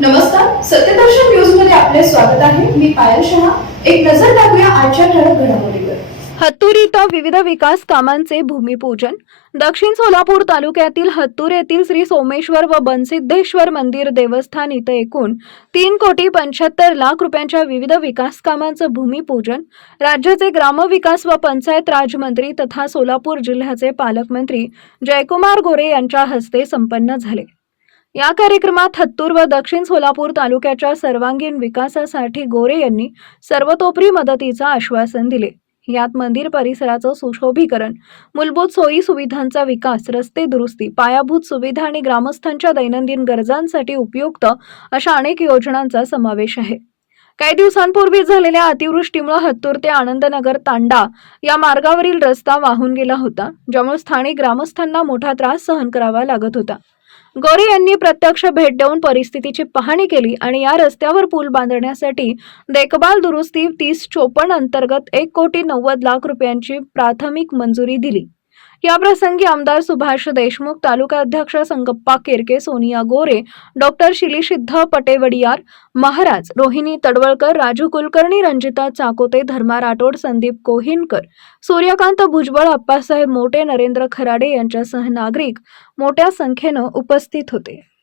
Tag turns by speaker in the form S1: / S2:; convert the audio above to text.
S1: नमस्कार सत्यदर्शन न्यूजमध्ये आपले स्वागत आहे. मी पायल शहा. एक नजर टाकूया आजच्या ठळक घडामोडीवर.
S2: हत्तूर इथं विविध विकास कामांचे भूमिपूजन. दक्षिण सोलापूर तालुक्यातील हत्तूर येथील श्री सोमेश्वर व बनसिद्धेश्वर मंदिर देवस्थान इथं एकूण तीन कोटी पंच्याहत्तर लाख रुपयांच्या विविध विकास कामांचं भूमिपूजन. राज्याचे ग्रामविकास व पंचायत राजमंत्री तथा सोलापूर जिल्ह्याचे पालकमंत्री जयकुमार गोरे यांच्या हस्ते संपन्न झाले. या कार्यक्रमात हत्तूर व दक्षिण सोलापूर तालुक्याच्या सर्वांगीण विकासासाठी गोरे यांनी सर्वतोपरी मदतीचं आश्वासन दिले. यात मंदिर परिसराचं सुशोभीकरण मूलभूत सोयी सुविधांचा विकास रस्ते दुरुस्ती पायाभूत सुविधा आणि ग्रामस्थांच्या दैनंदिन गरजांसाठी उपयुक्त अशा अनेक योजनांचा समावेश आहे. काही दिवसांपूर्वी झालेल्या अतिवृष्टीमुळे हत्तूर ते आनंदनगर तांडा या मार्गावरील रस्ता वाहून गेला होता ज्यामुळे स्थानिक ग्रामस्थांना मोठा त्रास सहन करावा लागत होता. गोरे यांनी प्रत्यक्ष भेट देऊन परिस्थितीची पाहणी केली आणि या रस्त्यावर पूल बांधण्यासाठी देखभाल दुरुस्ती तीस चोपन्न अंतर्गत एक कोटी नव्वद लाख रुपयांची प्राथमिक मंजुरी दिली. याप्रसंगी आमदार सुभाष देशमुख तालुका अध्यक्ष संगप्पा केरके सोनिया गोरे डॉक्टर शिलीसिद्ध पटेवडियार महाराज रोहिणी तडवळकर राजू कुलकर्णी रंजिता चाकोते धर्मा राठोड संदीप कोहिनकर सूर्यकांत भुजबळ अप्पासाहेब मोटे नरेंद्र खराडे यांच्यासह नागरिक मोठ्या संख्येनं उपस्थित होते.